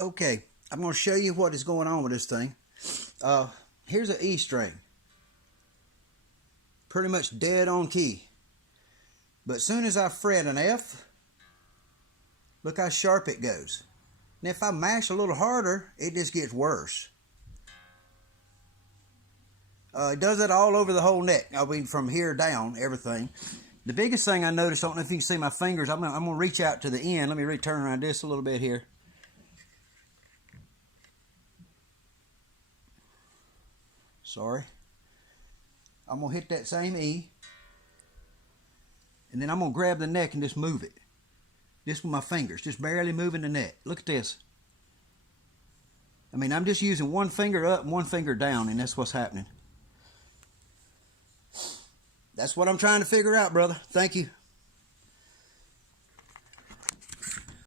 Okay, I'm going to show you what is going on with this thing. Here's an E string. Pretty much dead on key. But as soon as I fret an F, look how sharp it goes. And if I mash a little harder, it just gets worse. It does it all over the whole neck. I mean, from here down, everything. The biggest thing I noticed, I don't know if you can see my fingers, I'm going to reach out to the end. Let me turn around this a little bit here. Sorry. I'm going to hit that same E. And then I'm going to grab the neck and just move it. Just with my fingers, just barely moving the neck. Look at this. I mean, I'm just using one finger up and one finger down, and that's what's happening. That's what I'm trying to figure out, brother. Thank you.